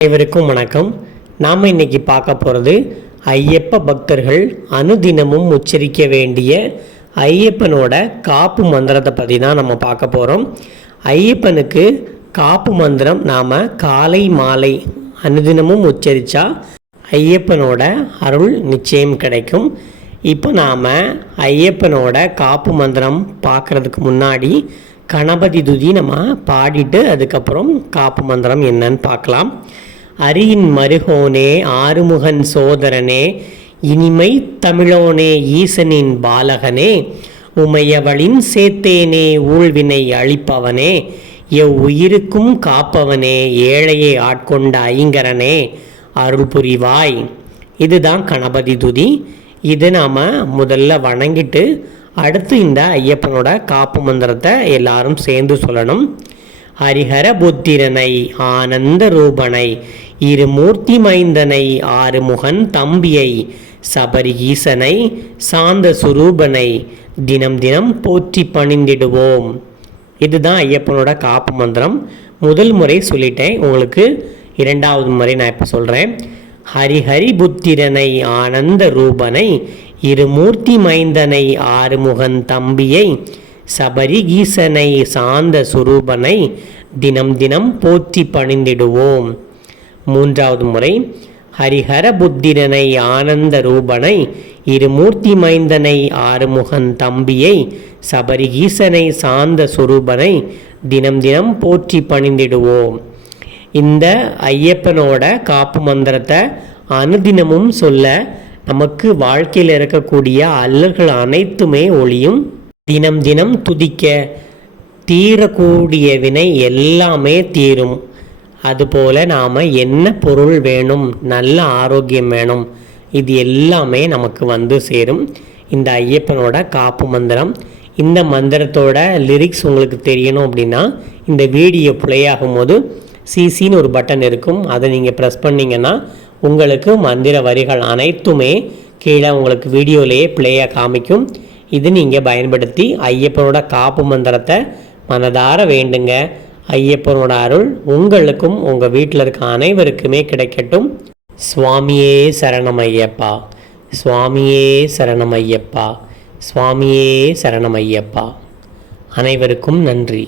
அனைவருக்கும் வணக்கம். நாம் இன்னைக்கு பார்க்க போகிறது ஐயப்ப பக்தர்கள் அனுதினமும் உச்சரிக்க வேண்டிய ஐயப்பனோட காப்பு மந்திரத்தை பற்றி தான் நம்ம பார்க்க போகிறோம் ஐயப்பனுக்கு காப்பு மந்திரம் நாம் காலை மாலை அனுதினமும் உச்சரித்தா ஐயப்பனோட அருள் நிச்சயம் கிடைக்கும். இப்போ நாம் ஐயப்பனோட காப்பு மந்திரம் பார்க்குறதுக்கு முன்னாடி கணபதி துதி நம்ம பாடிட்டு அதுக்கப்புறம் காப்பு மந்திரம் என்னன்னு பார்க்கலாம். அரியின் மருகோனே ஆறுமுகன் சோதரனே இனிமை தமிழோனே ஈசனின் பாலகனே உமையவளின் சேத்தேனே ஊழ்வினை அழிப்பவனே எவ் உயிருக்கும் காப்பவனே ஏழையை ஆட்கொண்ட ஐங்கரனே அருள் புரிவாய் இதுதான் கணபதி துதி. இது நாம் முதல்ல வணங்கிட்டு அடுத்து இந்த ஐயப்பனோட காப்பு மந்திரத்தை எல்லாரும் சேர்ந்து சொல்லணும். ஹரிஹர புத்திரனை ஆனந்த ரூபனை இரு மூர்த்தி மைந்தனை ஆறுமுகன் தம்பியை சபரிகீசனை சாந்த சுரூபனை தினம் தினம் போற்றி பணிந்திடுவோம். இதுதான் ஐயப்பனோட காப்பு மந்திரம். முதல் முறை சொல்லிட்டேன். உங்களுக்கு இரண்டாவது முறை நான் இப்போ சொல்கிறேன் ஹரிஹரி புத்திரனை ஆனந்த ரூபனை இருமூர்த்தி மைந்தனை ஆறுமுகன் தம்பியை சபரிகீசனை சாந்த சுரூபனை தினம் தினம் போற்றி பணிந்திடுவோம். மூன்றாவது முறை ஹரிஹர புத்திரனை ஆனந்த ரூபனை இருமூர்த்தி மைந்தனை ஆறுமுகன் தம்பியை சபரிகீசனை சாந்த சுரூபனை தினம் தினம் போற்றி பணிந்திடுவோம். இந்த ஐயப்பனோட காப்பு மந்திரத்தை அனுதினமும் சொல்ல நமக்கு வாழ்க்கையில் இருக்கக்கூடிய அல்லல்கள் அனைத்துமே ஒளியும். தினம் தினம் துதிக்க தீரக்கூடிய வினை எல்லாமே தீரும். அதுபோல் நாம் என்ன பொருள் வேணும் நல்ல ஆரோக்கியம் வேணும் இது எல்லாமே நமக்கு வந்து சேரும். இந்த ஐயப்பனோட காப்பு மந்திரம். இந்த மந்திரத்தோட லிரிக்ஸ் உங்களுக்கு தெரியணும் அப்படின்னா இந்த வீடியோ ப்ளே ஆகும்போது சிசின்னு ஒரு பட்டன் இருக்கும். அதை நீங்கள் ப்ரெஸ் பண்ணிங்கன்னா உங்களுக்கு மந்திர வரிகள் அனைத்துமே கீழே உங்களுக்கு வீடியோலேயே ப்ளேயாக காமிக்கும். இது நீங்கள் பயன்படுத்தி ஐயப்பனோட காப்பு மந்திரத்தை மனதார வேண்டுங்க. ஐயப்பனோட அருள் உங்களுக்கும் உங்கள் வீட்டில் இருக்க அனைவருக்குமே கிடைக்கட்டும். சுவாமியே சரணம் ஐயப்பா சுவாமியே சரணம் ஐயப்பா சுவாமியே சரணம் ஐயப்பா அனைவருக்கும் நன்றி.